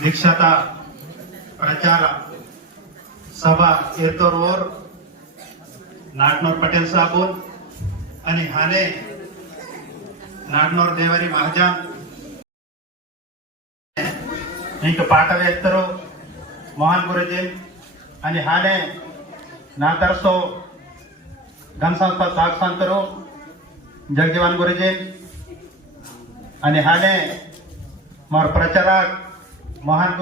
ವೀಕ್ಷಕ ಪ್ರಚಾರ સભા એરતોર ઓર નાગનોર પટેલ સાબુન અને હાલે નાગનોર દેવરી મહાજન నీకు పాట వేస్తారు మోహన్ గురుజీ అని హానే నా తరసు ఘన సంస్థ సాగు సంతరు జగజీవన్ గురుజీ అని హానే మరి ప్రచారక్ મોહન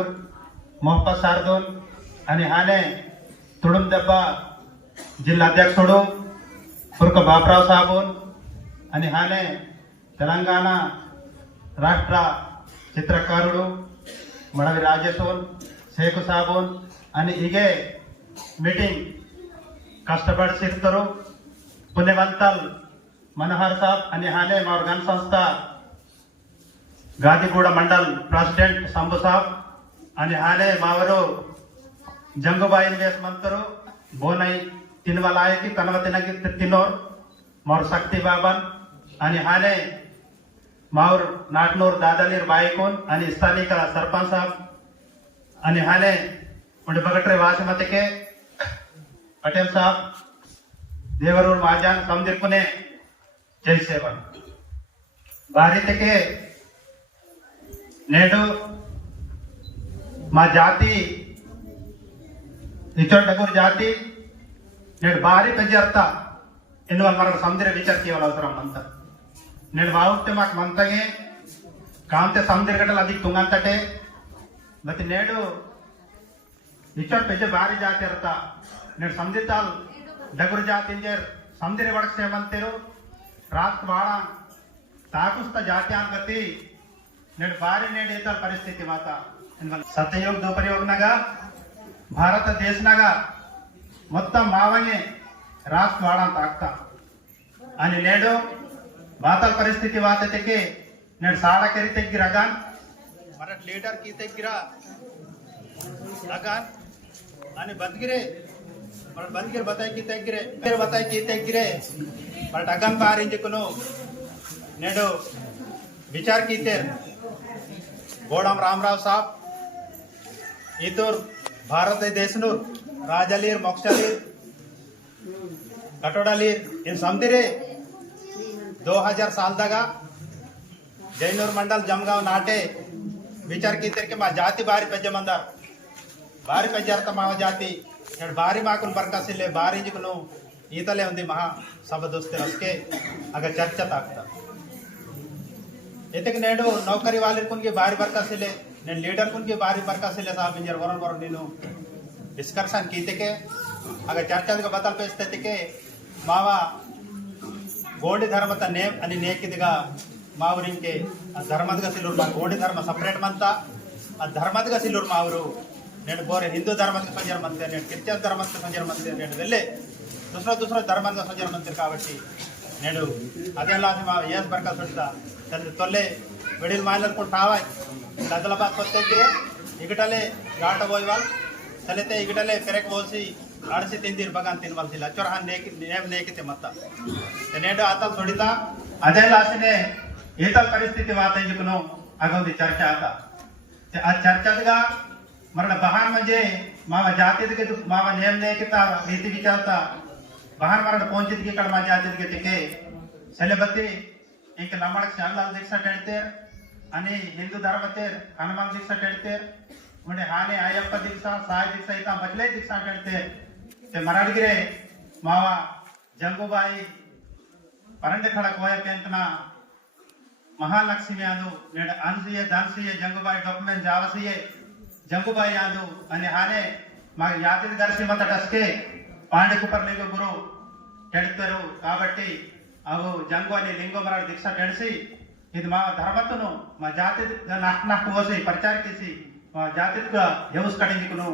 મોહમ્મદ શાર્દુલ અને આને జిల్లా అధ్యక్షుడు కురుక బాపరావు సాబూన్ అని హానే తెలంగాణ రాష్ట్ర చిత్రకారుడు మడవి రాజేశోన్ శేఖు సాబూన్ అని ఇగే మీటింగ్ కష్టపడి సిరుతరు పుణ్యవంతల్ మనోహర్ సాబ్ అని హానే మా మౌర్గన్ సంస్థ ಗಾದಿಗೂಡ ಮಂಡಲ್ ಪ್ರೆಸಿಡೆಂಟ್ ಸಂಬು ಸಾಬ್ అని ಹಾಲೆ ಮಾವರು ಜಂಗುಬಾಯಿ ನಿವೇಶ್ ಮಂತರು ಬೋನೈ ತಿನ್ವಲಾಯಕಿ ತನವ ತಿನಗಿ ತಿನ್ನೋರ್ ಮಾರು ಶಕ್ತಿ ಬಾಬನ್ అని ಹಾಲೆ ಮಾವ್ರ ನಾಟ್ನೂರ್ ದಾದಲೀರ್ ಬಾಯಿಕೋನ್ అని ಸ್ಥಾನಿಕ ಸರ್ಪಂಚ್ ಸಾಬ್ అని ಹಾಲೆ ఉండి బగట్రే వాసమతికే పటేల్ సాబ్ దేవరూర్ మహాజాన్ సందిర్పునే జై సేవన్ భారతకే నేడు మా జాతి ఇచ్చోటగూరు జాతి నేడు భారీ పెద్ద ఎందువల్ల మనకు సముద్ర విచర్కేవాళ్ళు అవసరం మంత నేను బాగుంటే మాకు మంతగే కాంతే సౌందర్య గడ్డలు అది తుంగంతటే. మరి నేడు ఇచ్చోడు పెద్ద భారీ జాతి ఇరత నేను సంధితాలు దగ్గర జాతి ఇంజర్ సంధిరి వడసేమంతేరు రాత్రి వాడ తాకుస్త జాతి నేడు భారీ ನೇಡಿದ ಪರಿಸ್ಥಿತಿ ಮಾತ సతయోగ్ దుపరయోగ్నగా భారతదేశనగ మొత్తం మావని రాష్ట్ర వాడంత ಆಗ್ತ అని నేడు మాతల పరిస్థితి వాతకి నేడు సాడకరి దగ్గర అగాన్ మన లీడర్కి దగ్గర అగాన్ అని బతికిరే. మన బతికిరి బతాయికి దగ్గరే బతాయికి దగ్గరే మన అగన్ పారించుకును. నేడు విచార్కి గోడాం రామరావు సాబ్ ఈతూర్ భారతదేశనూర్ రాజలీర్ మొక్షలీర్ కటోడలీర్ इन समदिरे 2000 साल दगा जयनूर मंडल जमगांव नाटे विचार की तरके मा जाति बारी पेज मंदर बारी पेज अर्थ मा जाति नेड बारी मा कुन बरका सिले बारी जिकनु ఈతలే ఉంది మహా సభ దోస్తే అస్కే అగ చర్చ తాకుతా नौकरी वाले कुनगे भारी बरका से ले लीडर कुनगे भारी बरका से ले साहब इंजर वर वर नहीं डिस्कशन की तक अगर चर्चा का बदल पे तके मावा गोल धर्म तेम अभी ने मावर इंके धर्म सिलूर मैं गोल धर्म सपरेट मंत आ धर्म सिलूर मावर, ने बोरे हिंदू धर्म के संजर मंत्री क्रिस्टन धर्म के संजर मंत्री ने दूसरा दूसरा धर्म संजर मंत्री काबटी నేడు అదేలాది మా ఏస్ బర్క సుంట ತಂದು ತೊಲ್ಲೆ ಬೆಡಿಲ್ ಮಾಲರ್ಕೊಂಡು ಟಾವಾಯ್ ಗದ್ದಲ ಬಾಕ್ ಕೊತ್ತಿದ್ರೆ ಇಗಟಲೆ ಗಾಟ ಹೋಯ್ವಾಲ್ ತಲೆತೆ ಇಗಟಲೆ ಕೆರೆಕ್ ಹೋಲ್ಸಿ ಅಡಿಸಿ ತಿಂದಿರ್ ಬಗ ಅಂತ ತಿನ್ಬಲ್ಸಿಲ್ಲ ಚೊರ ನೇಕಿ ನೇಮ್ ನೇಕಿತೆ ಮತ್ತ ನೇಡು ಆತಲ್ ತೊಡಿತ ಅದೇ ಲಾಸಿನೇ ಏತಲ್ ಪರಿಸ್ಥಿತಿ ವಾತಾಯಿಜಕನು ಆಗೊಂದು ಚರ್ಚೆ ಆತ ಆ ಚರ್ಚೆದ್ಗ ಮರಣ ಬಹಾನ್ ಮಂಜೆ ಮಾವ ಜಾತಿದ್ಗೆ ಮಾವ ನೇಮ್ ನೇಕಿತ ರೀತಿ ವಿಚಾರತ वाहन वारण पहुंचित के कल माजी आचित के तिके सेलेबते एक लंबाड़क लाल दीक्षा टेड़तेर अनि हिंदू धर्मतेर हनुमान दीक्षा टेड़तेर उन्हें हाने आयप्प दीक्षा साय दीक्षा इता बचले दीक्षा टेड़तेर ते मराड़गिरे मावा జంగుబాయి పరండెకడ కోయ పెంతన మహాలక్ష్మి యాదు నేడు అన్సియే దాన్సియే జంగుబాయి డొక్మెన్ జావసియే జంగుబాయి యాదు అని హానే మా యాతిరి దర్శి మత టస్కే పాండికుపర్ లింగ గురు ಕೆಡ್ತರು కాబట్టి ಅವು ಜಂಗು అని ಲಿಂಗೋಮರ ದೀಕ್ಷ ಕೆಡಿಸಿ ಇದು మా ధర్మత్తును మా జాతి నక్ నక్ ಹೋಸಿ ಪ್ರಚಾರಕಿಸಿ మా ಜಾತಿಗ ಯೌಸ್ ಕಡಿಂಗಿಕುನು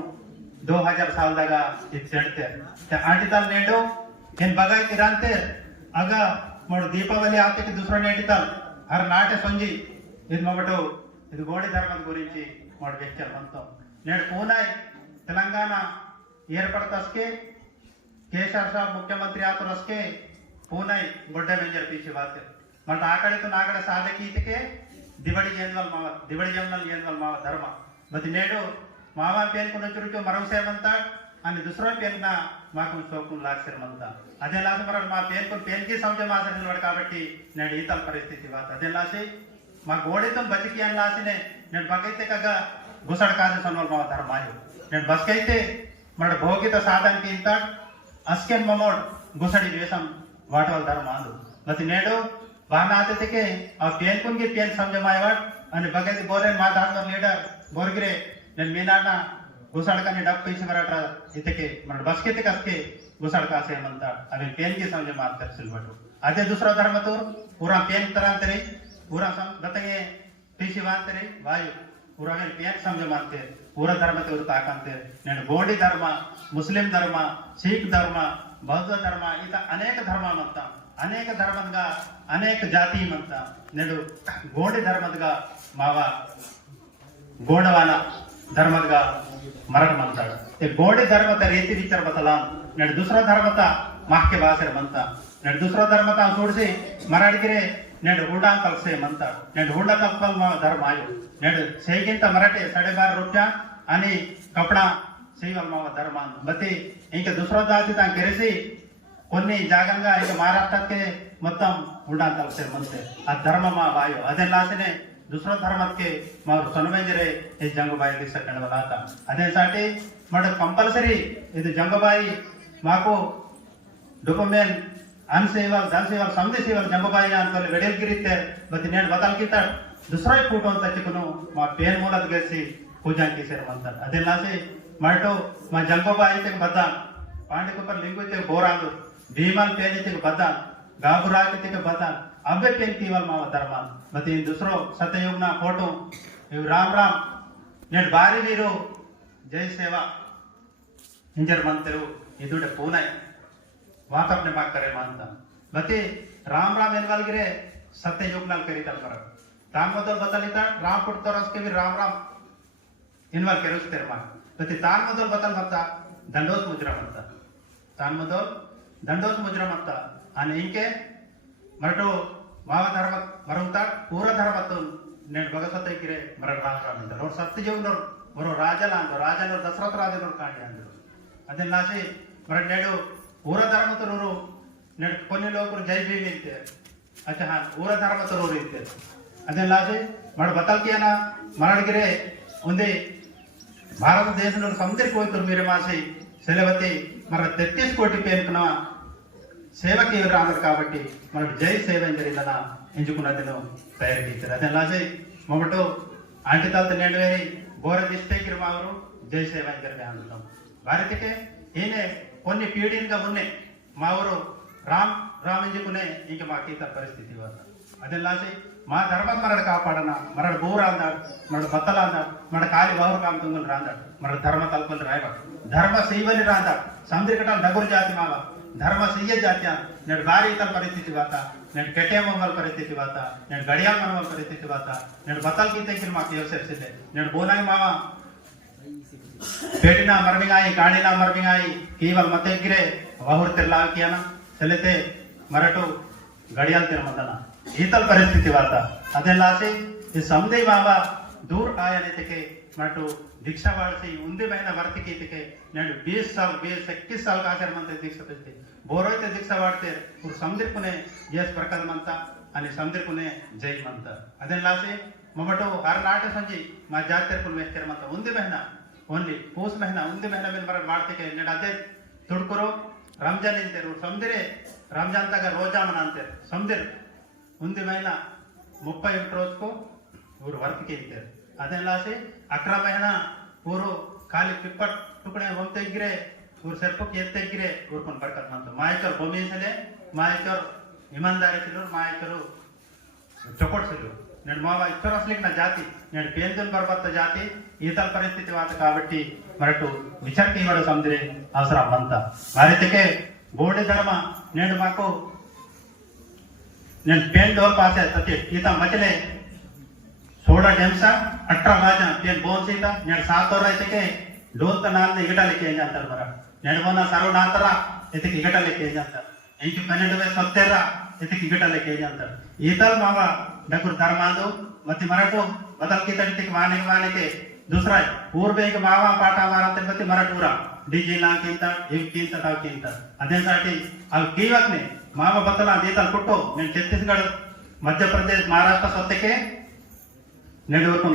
2000 ಸಾಲದಾಗ ಇದು ಹೇಳ್ತೆ ಆಟಿತಲ್ ನೇಡು ಏನ್ ಬಗಾಯ್ ಕಿರಾಂತೆ ಆಗ ಮಾಡು దీపావళి ఆతకి దుసరా నేటితాల్ హర్ నాటే సొంజి ఇది మొగటు ఇది గోడి ధర్మం గురించి మాడు వ్యక్తులు మొత్తం నేడు పూనాయ్ తెలంగాణ ఏర్పడతస్కే केसीआर साहब मुख्यमंत्री आ तो रस के पूना गुड्डे में जर पीछे बात मत आकड़े तो नाकड़े साधकी के దిబడి జన్మల్ మావ దిబడి జన్మల్ జన్మల్ మావ ధర్మ. మరి నేడు మావా పేర్కొన్న చురుకు మరవ సేవంతా అని దుసరో పేరున మాకు సోకులు లాక్సిరమంతా అదే లాసి మరి మా పేరుకు పేరుకి సంజయం ఆచరించబడు కాబట్టి నేను ఈతల పరిస్థితి వాత అదే లాసి మా గోడితం బతికి అని లాసినే నేను బకైతే కగ్గ గుసడ కాదు సన్వల్ మావ ధర్మాయు. నేను బస్కైతే మన భోగిత సాధనకి ఇంత అస్కెన్ మమోడ్ గుసడి ద్వేషం వాటవల్తారు మాందు మతి నేడు బాణాతిథికి ఆ పేన్కున్కి పేన్ సంజమాయవాడ్ అని భగతి బోరేన్ మా దాంట్లో లీడర్ బొరిగిరే నేను మీ నాన్న గుసడకని డబ్బు ఇచ్చి బరాట ఇతకి మన బస్కెత్తి కస్కి ಗುಸಾಡ್ ಕಾಸೇಮಂತ ಅವೆ ಪೇನ್ಗೆ ಸಂಜೆ ಮಾಡ್ತಾರೆ ಸಿಲ್ಬಟ್ಟು ಅದೇ ದುಸರ ಧರ್ಮತೂರ್ ಪೂರಾ ಪೇನ್ ತರ ಅಂತಾರೆ ಪೂರಾ ಗತಗೆ ಪಿಸಿ ಬಾಂತಾರೆ ವಾಯು ಪುರಾಣಕ್ಕೆ ಯಾಕೆ ಸಂಯಮ ಅಂತೆ ಪೂರ ಧರ್ಮದವರು ತಾಕಂತೆ ನೇನು ಗೋಂಡಿ ಧರ್ಮ ముస్లిం ధర్మ సిఖ్ ధర్మ బౌద్ధ ధర్మ ఇత అనేక ధర్మాలంతా అనేక ధర్మంగా అనేక జాతీయమంతా నేడు గోడి ధర్మదుగా మావ గోడవాన ధర్మదుగా మరణమంతాడు ఈ గోడి ధర్మత రీతి విచార బతలా. నేడు దుసరా ధర్మత మాహ్య భాష మంత నేడు దుసరా ధర్మత సోడిసి మరాడిగిరే నేడు ಹೂಡಾಕಲ್ ಸೇಮಂತ నేడు ಹೂಡಕಪ್ಪಲ್ ಧರ್ಮಾಯು నేడు ಸೇಗಿಂತ ಮರಾಠೆ ಸಾಡೆ ಬಾರ ರೂಪಾಯ అని కపడా సేవల్ మావ ధర్మాన్ బతి ఇంకా దుసరో దాచి తాను గెలిచి కొన్ని జాగంగా ఇంకా మహారాష్ట్రకే మొత్తం ఉండాలి సేమంతే ఆ ధర్మ మా వాయు అదే లాసనే దుసరో ధర్మಕ್ಕೆ ಮಾವರು ಸೊನ್ಮೇಂಜರೆ ಈ ಜಂಗಬಾಯಿ ಸಕ್ಕಣವಲ್ಲ ಆತ ಅದೇ ಸಾಟಿ ಮಾಡು ಕಂಪಲ್ಸರಿ ಇದು ಜಂಗಬಾಯಿ ಮಾಕು ಡೊಪಮೇನ್ ಅನ್ ಸೇವಲ್ ಧನ್ ಸೇವಲ್ ಸಮಧಿ ಸೇವಲ್ ಜಂಗಬಾಯಿ ಅಂತ ವೆಡೆಲ್ಗಿರಿತ್ತೆ ಮತ್ತೆ ನೇಣು ಬದಲ್ಕಿತ ದುಸರಾ ಫೋಟೋ ಅಂತ ಚಿಕ್ಕನು ಮಾ ಪೇನ್ ಮೂಲದ ಗೆಸಿ ಪೂಜಾಂಕಿ ಸೇರಮಂತ ಅದೇ ಲಾಸೆ ಮಟು ಮಾ ಜಂಗಬಾಯಿ ತೆಗೆ ಬದ್ದ ಪಾಂಡಿಕೊಪ್ಪರ್ ಲಿಂಗುತ್ತೆ ಬೋರಾಂದು ಭೀಮನ್ ಪೇನಿತಿಗೆ ಬದ್ದ ಗಾಬುರಾಕಿತಿಗೆ ಬದ್ದ ಅಬ್ಬೆ ಪೇನ್ ತೀವಲ್ ಮಾವ ಧರ್ಮ ಮತ್ತೆ ಇನ್ ದುಸರೋ ಸತ್ಯಯುಗ್ನ ಫೋಟೋ ಇವ್ ರಾಮ್ ರಾಮ್ ನೆಡ್ ಬಾರಿ ವೀರು ಜೈ ಸೇವಾ ಇಂಜರ್ ಮಂತರು ಇದುಡೆ ಪೂನೈ ವಾತಾವರಣ ಮಾಡ್ತಾರೆ ಅಂತ. ಮತ್ತೆ ರಾಮ್ ರಾಮ್ ಎನ್ವಲ್ಗಿರೆ ಸತ್ಯ ಯೋಗ್ನಾಲ್ ಕರೀತಾನೆ ಬರ ತಾನ್ಮದಲ್ ಬದಲಿದ್ದ ರಾಮ್ ಕೊಡ್ತಾರಸ್ಕೇವಿ ರಾಮ್ ರಾಮ್ ಎನ್ವಾಲ್ ಕೆರಸ್ತಾರೆ ಮತ್ತೆ ಮತ್ತೆ ತಾನ್ಮದಲ್ ಬದಲ್ ಮತ್ತ ದಂಡೋಸ್ ಮುಜ್ರ ಮತ್ತ ತಾನ್ ತಾನ್ಮದಲ್ ದಂಡೋಸ್ ಮುಜ್ರ ಮತ್ತ ಆನೆ ಇಂಕೆ ಮರಟು ಮಾವ ಧರ್ಮ ಮರಂತ ಪೂರ ಧರ್ಮತ್ತು ನೇನು ಭಗಸತ್ತೈಕಿರೆ ಮರ ರಾಮ್ ರಾಮ್ ಅಂತ. ಅವ್ರು ಸತ್ಯ ಜೀವನವ್ರು ಬರೋ ರಾಜಲ ಅಂದ್ರು. ರಾಜನವ್ರು ದಸರಥ ರಾಜನವ್ರು ಕಾಣಿ ಅಂದ್ರು. ಅದನ್ನ ನಾಶಿ ಮರ ಊರ ಧರ್ಮತರೂರು కొన్ని లోకರು జై భీమ్ ఇంతే అచ్చా ಊರ ಧರ್ಮತರೂರು ಇಂತೆ ಅದೆಲ್ಲ ಅದು మన బతల్కేనా మరణగిరే ఉంది భారతదేశంలో సముద్ర కోతులు మీరు మాసి సెలవతి మన తెత్తీస్ కోటి పేరుకున్న సేవకి రానరు కాబట్టి మనకు జై సేవ జరిగిన ఎంచుకున్నదిను తయారు చేశారు అదే లాజే మొమటు ఆంటి తాత నేను వేరి బోర దిస్తే గిరి మావరు జై సేవ జరిగే అందుతాం భారతకే ఈయనే కొన్ని పీడియంగా ఉన్నాయి మా ఊరు రామ్ రామ్ ఎంచుకునే ఇంకా మాకు ఈత పరిస్థితి వల్ల అదే లాసి మా ధర్మం మనడు కాపాడన మనడు బూర అందాడు మనడు బత్తల అందాడు మన కాలి బావురు కాంతుంగులు రాందాడు మన ధర్మ తలుపులు రాయబాడు ధర్మ శైవని రాందాడు సంద్రికటాలు దగురు జాతి మావ ధర్మ ಸಿಯ್ಯ ಜಾತ್ಯ నేను ಭಾರಿ ಇತರ ಪರಿಸ್ಥಿತಿ ವಾತ నేను ಕೆಟ್ಟೆ ಮೊಬೈಲ್ ಪರಿಸ್ಥಿತಿ ವಾತ నేను ಗಡಿಯಾಲ್ ಮನವಲ್ ಪರಿಸ್ಥಿತಿ ವಾತ నేను ಬತ್ತಲ್ ಕಿಂತೆಕಿಲ್ ಮಾತು ಯೋಚಿಸಿದ್ದೆ నేను ಬೋನಾಯಿ ಮಾವ ಪೇಟಿನ ಮರಮಿಗಾಯಿ ಕಾಣಿನ ಮರಮಿಗಾಯಿ ಕೀವಲ್ ಮತ್ತೆ ಗಿರೆ ಬಹುರ್ ತಿರ್ಲಾಲ್ ಕಿಯನ ಸೆಲೆತೆ ಮರಟು ಗಡಿಯಾಲ್ ತಿರ್ಮದನ ಈತಲ್ ಪರಿಸ್ಥಿತಿ ವಾತ ಅದೆಲ್ಲ ಆಸೆ ಈ ಸಮುದಾಯ ಮಾವ दूर आया थे मटू दीक्षा वाळसी उंदी महीना वर्तिकी थे నేను बीस साल बीस इक्कीस साल का आचार म्हणते दीक्षा पेते बोरोयते दीक्षा वाढते पूर समझिरकुने यस प्रकार म्हणता आणि समझिरकुने जय म्हणता అదే లాసే మొమటో హర్ నాటే సంజి మా జాతర కుల్ వేస్తారు మంత ఉంది మహిన ಓನ್ಲಿ ಪೂಸ್ ಮೆಹನ ಒಂದು ಮೆಹನ ಮೇಲೆ ಬರ ಮಾಡ್ತಕ್ಕೆ ನೆಡ ಅದೇ ತುಡ್ಕೊರು ರಂಜಾನ್ ಇಂತೇರು. ಸಮ್ದಿರಿ ರಂಜಾನ್ ತಗ ರೋಜಾಮನ ಅಂತೇರು. ಸಮ್ದಿರು ಒಂದು ಮಹಿನ ಮುಪ್ಪ ಎಂಟು ರೋಜ್ಕು ಇವರು ವರ್ತಿಕೆ ಇಂತೇರು. ಲಾಸಿ ಅಕ್ರ ಮಹಿನ ಊರು ಖಾಲಿ ಪಿಪ್ಪಟ್ ಟುಕಣೆ ಹೊಂತೆಗ್ರೆ ಇವ್ರು ಸರ್ಪಕ್ಕೆ ಎತ್ತೆಗ್ರೆ ಊರ್ಕೊಂಡು ಬರ್ಕತ್ ಅಂತ ಮಾಯಕರು ಸಲೇ ಮಾಯಕರು ಇಮಾನ್ದಾರಿ ಮಾಯಕರು ಚೊಕೊಡ್ಸಿದ್ರು నేడు మా ఇద్దరు అసలు నా జాతి నేడు పేదలు బరబత్త జాతి ఈతల పరిస్థితి వాత కాబట్టి మరటు విచర్కి ఇవ్వడు సందిరే అవసరం అంత వారైతే గోడి ధర్మ నేడు మాకు నేను పేన్ డోర్ పాసే తతి ఈత మధ్యలే సోడా డెమ్సా అట్రా రాజా పేన్ బోన్ సీత నేడు సాతోర అయితే డోల్త నాన్న ఇగటాలకి ఏం చేస్తారు మర నేడు మొన్న సర్వనాథరా ఇతకి ఇగటాలకి ఏం చేస్తారు ఇంక పన్నెండు వేలు సొత్తేరా ಇಟ್ಟಿಗೆ ಗಿಟಲ ಕೇಜಿ ಅಂತ ಈತಲ್ ಮಾವ ಡಕುರ್ ಧರ್ಮಾಂದು ಮತ್ತೆ ಮರಟು ಬದಲ್ ಕಿತ ಇಟ್ಟಿಗೆ ವಾಣಿಗೆ ವಾಣಿಗೆ दूसरा है पूर्व एक बाबा पाटा मारा तिरुपति मराठपुरा डीजे ना किंता एक किंता ताव किंता అదేసాటి అవి కీవక్ని మామ బతల దీతలు పుట్టు నేను ఛత్తీస్గఢ్ మధ్యప్రదేశ్ మహారాష్ట్ర సొత్తకే నెడవకు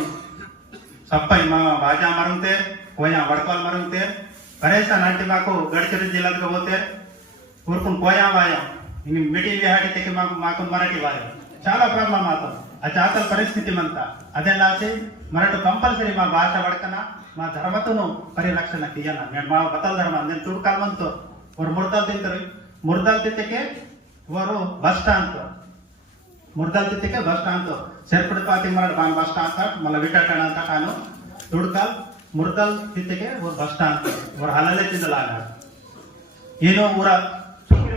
సప్పై మామ బాజా మరుగుతే కోయా వడకాలు మరుగుతే కరేసా నాటి మాకు గడిచిన జిల్లాకు పోతే ఊరుకుని కోయా వాయా ఇంక మీటింగ్ ಹಾಡಿ ತೆಗೆ మాకు మాకు మరాఠీ వాయా చాలా ప్రాబ్లం మాతో ఆ చాతల పరిస్థితి మంతా అదే లాచి మరటు కంపల్సరీ మా భాష వడకన మా ధర్మతను పరిరక్షణ తీయన నేను మా బతల ధర్మ నేను చూడు కాలమంతో వారు ముడతలు తింటారు ముడతలు తింటే వారు బస్ స్టాండ్ ಮುರ್ದಲ್ ತಿತ್ತಿಗೆ ಬಸ್ ಸ್ಟಾಂಡ್ ಸೇರ್ಪಡೆ ಪಾತಿ ಮರ ಬಾನ್ ಬಸ್ ಸ್ಟಾಂಡ್ ಮಲ್ಲ ವಿಟಕಣ ಅಂತ ಕಾನು ತುಡ್ಕಲ್ ಮುರ್ದಲ್ ತಿತ್ತಿಗೆ ಬಸ್ ಸ್ಟಾಂಡ್ ಅವ್ರ ಹಲಲೆ ತಿಂದಲಾಗ ಏನೋ ಊರ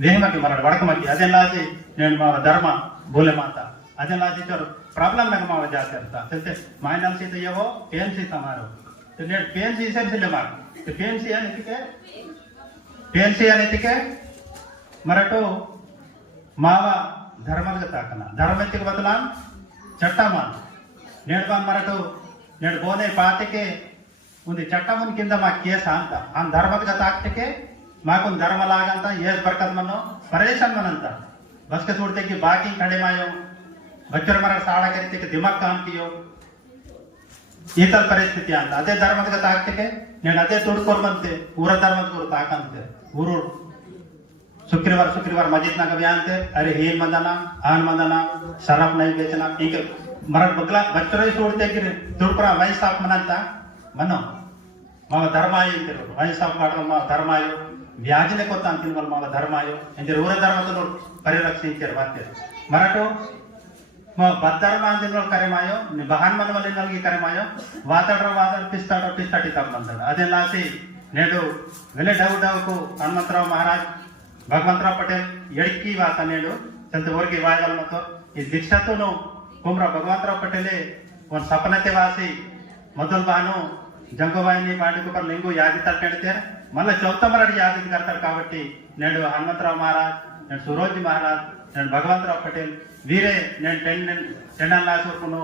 ವೇಮಕ್ಕೆ ಮರಡ ವಡಕಮಕ್ಕಿ ಅದೆಲ್ಲಾಸಿ ನೇಣು ಮಾವ ಧರ್ಮ ಬೋಲೆ ಮಾತ ಅದೆಲ್ಲ ಆಚೆವರು ಪ್ರಾಬ್ಲಮ್ ನಗ ಮಾವ ಜಾಸ್ತಿ ಅಂತ ತಿಳ್ತೆ ಮಾಯನಲ್ ಸೀತ ಏವೋ ಪಿ ಎಂ ಸೀತ ಮಾರು ನೇಡು ಪಿ ಎಂ ಸಿ ಸೇರಿಸಿಲ್ಲ ಮಾರು ಪಿ ಎಂ ಸಿ ಏನಿದ್ದಕ್ಕೆ ಪಿ ಎಂ ಸಿ ಏನಿದ್ದಕ್ಕೆ ಮರಟು ಮಾವ ಧರ್ಮದ ತಾಕನ ಧರ್ಮಕ್ಕೆ ಬದಲಾನ చట్ట మాకు నేడు మరటు నేడు పోనే పాతకే ఉంది చట్టం కింద మా కేసు అంత ఆ ధర్మతగా తాకితే మాకు ధర్మలాగంతా ఏస్ ಮನೋ మనం ಮನಂತ మనంత బస్క చూడతకి ಕಡೆ ಮಾಯೋ, ಬಚ್ಚರ ಮರ ಸಾಳಾಗರಿತಿಗೆ ದಿಮಾಗ್ ಕಾಮ್ತಿಯೋ ಈ ತರ ಪರಿಸ್ಥಿತಿ ಅಂತ. ಅದೇ ಧರ್ಮದ ತಾಕ್ತಿಗೆ ನೀನು ಅದೇ ದುಡ್ಕೊರ್ಬಂತೆ ಊರ ಧರ್ಮದ ಊರು ತಾಕಂತೆ. ಊರು ಶುಕ್ರವಾರ ಶುಕ್ರವಾರ ಮಜಿದ್ ನಾಗ ಅಂತೆ. ಅರೆ ಏನ್ ಬಂದನ ಆನ್ ಬಂದನ ಶರಪ್ ನೈ ಬೇಚನ. ಈಗ ಮರ ಬಗ್ಲ, ಬಚ್ಚರ ಸೂಡ್ತೆಗಿರಿ ದುಡ್ಕೊರ ವಯಸ್ಸಾಪ್ ಮನಂತ ಮನೋ ಮಗ ಧರ್ಮ ಆಗಿರ್ತಿರೋ ವಯಸ್ಸಾಪ್ ಮಾಡ್ರ ಮಗ ಧರ್ಮ ಆಯ್ತು అంటారు వయసు సాఫ్ కావడం మా ధర్మ అయ్యో వ్యాధిని కొత్త అంతిన వాళ్ళు మావ ధర్మ అయ్యో అంటే ఊర ధర్మతో పరిరక్షించారు వార్త మరటు మా బద్దర్మ అందిన వాళ్ళు కరెమాయో బహాన్ మన వల్ల నల్గి కరెమాయో వాతాడర వాతాడు పిస్తాడో పిస్తాటి తప్పంటాడు అదే లాసి నేడు వెళ్ళే డౌ డౌకు హనుమంతరావు మహారాజ్ ಭಗವಂತರಾವ್ ಪಟೇಲ್ ಎಡ್ಕಿ ವಾಸ ನೇಡು ಚಂದ ಊರಿಗೆ ವಾಯಗಲ್ ಮತ್ತು ಈ ದೀಕ್ಷಾತುನು ಕುಮ್ರ ಭಗವಂತರಾವ್ ಪಟೇಲೆ ಒಂದು ಸಪನತೆ ವಾಸಿ ಮೊದಲು ಬಾನು జంగబాయిని పాండుకుపర్ లింగు యాది తట్టెడితే మళ్ళీ చౌతమరడి యాది కడతారు కాబట్టి నేడు హనుమంతరావు మహారాజ్ నేను సురోజీ మహారాజ్ నేను భగవంతరావు పటేల్ వీరే నేను టెన్ టెండన్ లాసుకును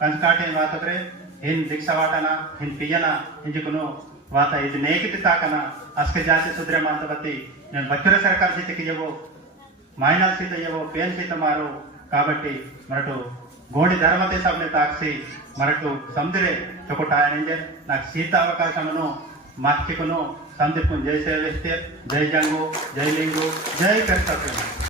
కంచుకాటి వాతక్రే ಹಿನ್ ದೀಕ್ಷಾವಾಟನ ಹಿನ್ ಪಿಯನ ಹಿಂಜಿಕುನು ವಾತ ಇದು ನೇಕಿತಿ ತಾಕನ ಅಸ್ಕ ಜಾತಿ ಸುದ್ರೆ ಮಾತವತಿ నేను బచ్చుర సర్కార్ సీతకి ఇవ్వవు మైనాల్ సీత ఇవ్వవు పేన్ సీత మారు కాబట్టి మరటు గోడి ధర్మతే సభని తాక్సి మరటు సందిరే చొకటాయనంజే నాకు సీత అవకాశమును మస్తికును సందిప్పు జై సేవిస్తే జై జంగు జై లింగు జై కర్తవ్యం